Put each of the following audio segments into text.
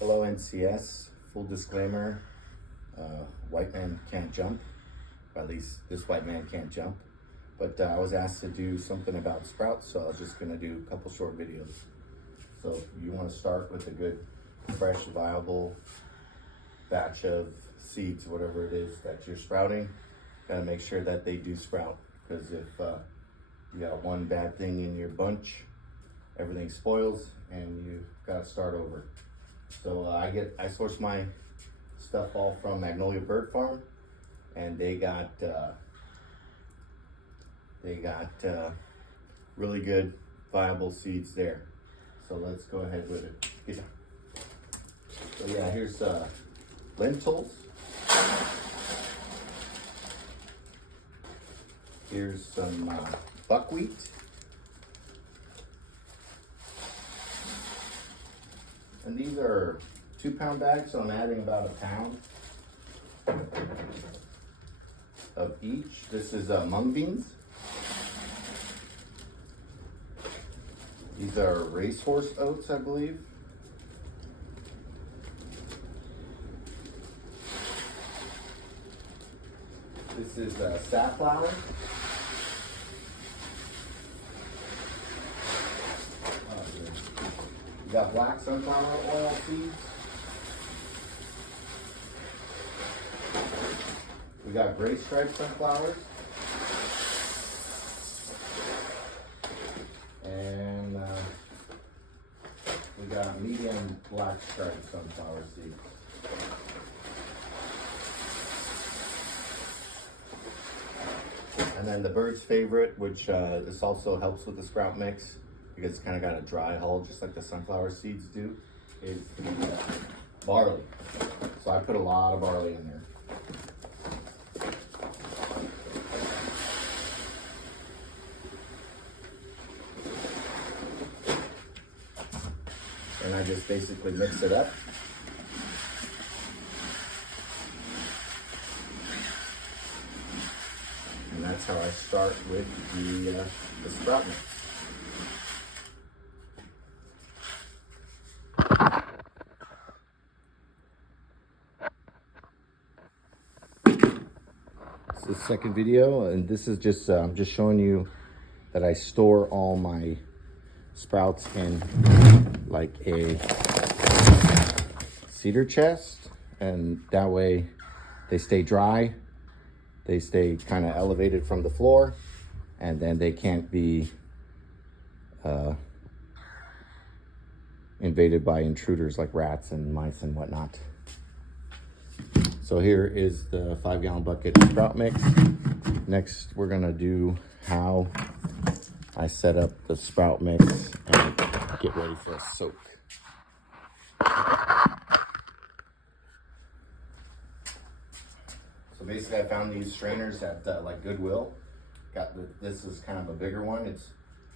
Hello NCS, full disclaimer, white man can't jump, at least this white man can't jump, but I was asked to do something about sprouts, so I was just gonna do a couple short videos. So you wanna start with a good, fresh, viable batch of seeds, whatever it is that you're sprouting. Gotta make sure that they do sprout, because if you got one bad thing in your bunch, everything spoils and you gotta start over. So I source my stuff all from Magnolia Bird Farm, and they got really good viable seeds there. So let's go ahead with it. Yeah. So yeah, here's lentils. Here's some buckwheat. And these are 2-pound bags, so I'm adding about 1 pound of each. This is mung beans. These are racehorse oats, I believe. This is safflower. We got black sunflower oil seeds. We got gray striped sunflowers. And we got medium black striped sunflower seeds. And then the bird's favorite, which this also helps with the sprout mix, because it's kind of got a dry hull, just like the sunflower seeds do, is the barley. So I put a lot of barley in there. And I just basically mix it up. And that's how I start with the sprout mix. The second video, and this is just I'm just showing you that I store all my sprouts in like a cedar chest, and that way they stay dry, they stay kind of elevated from the floor, and then they can't be invaded by intruders like rats and mice and whatnot. So here is the 5-gallon bucket sprout mix. Next, we're gonna do how I set up the sprout mix and get ready for a soak. So basically, I found these strainers at like Goodwill. This is kind of a bigger one. It's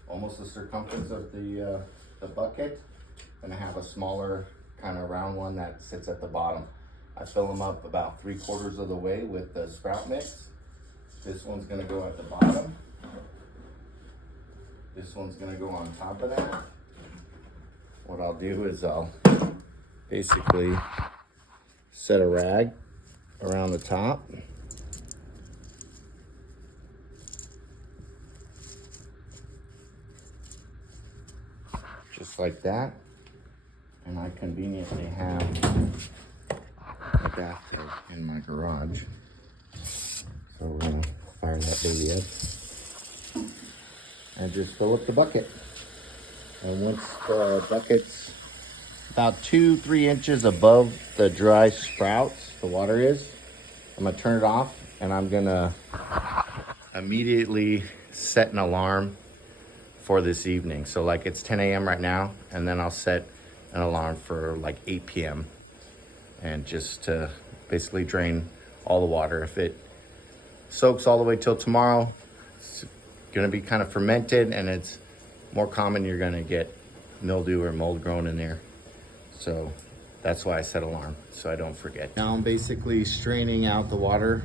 almost the circumference of the bucket. And I have a smaller kind of round one that sits at the bottom. I fill them up about 3/4 of the way with the sprout mix. This one's gonna go at the bottom. This one's gonna go on top of that. What I'll do is I'll basically set a rag around the top. Just like that. And I conveniently have a bathtub in my garage. So we're gonna fire that baby up and just fill up the bucket. And once the bucket's about 2-3 inches above the dry sprouts, the water is, I'm gonna turn it off, and I'm gonna immediately set an alarm for this evening. So like it's 10 a.m. right now, and then I'll set an alarm for like 8 p.m. and just to basically drain all the water. If it soaks all the way till tomorrow, it's gonna be kind of fermented, and it's more common you're gonna get mildew or mold growing in there. So that's why I set alarm, so I don't forget. Now I'm basically straining out the water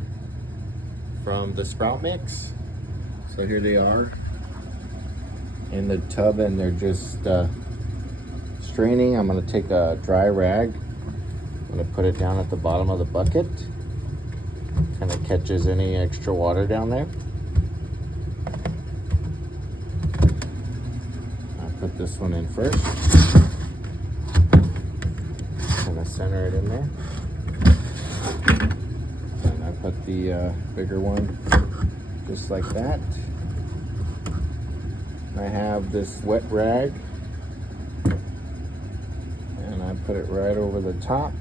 from the sprout mix. So here they are in the tub, and they're just straining, I'm going to take a dry rag. I'm going to put it down at the bottom of the bucket. Kind of catches any extra water down there. I'll put this one in first. Kind of center it in there. And I put the bigger one just like that. I have this wet rag, and I put it right over the top.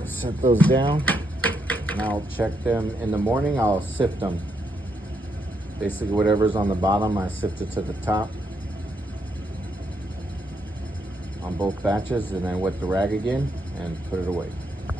I set those down, and I'll check them in the morning. I'll sift them. Basically, whatever's on the bottom, I sift it to the top on both batches, and then wet the rag again and put it away.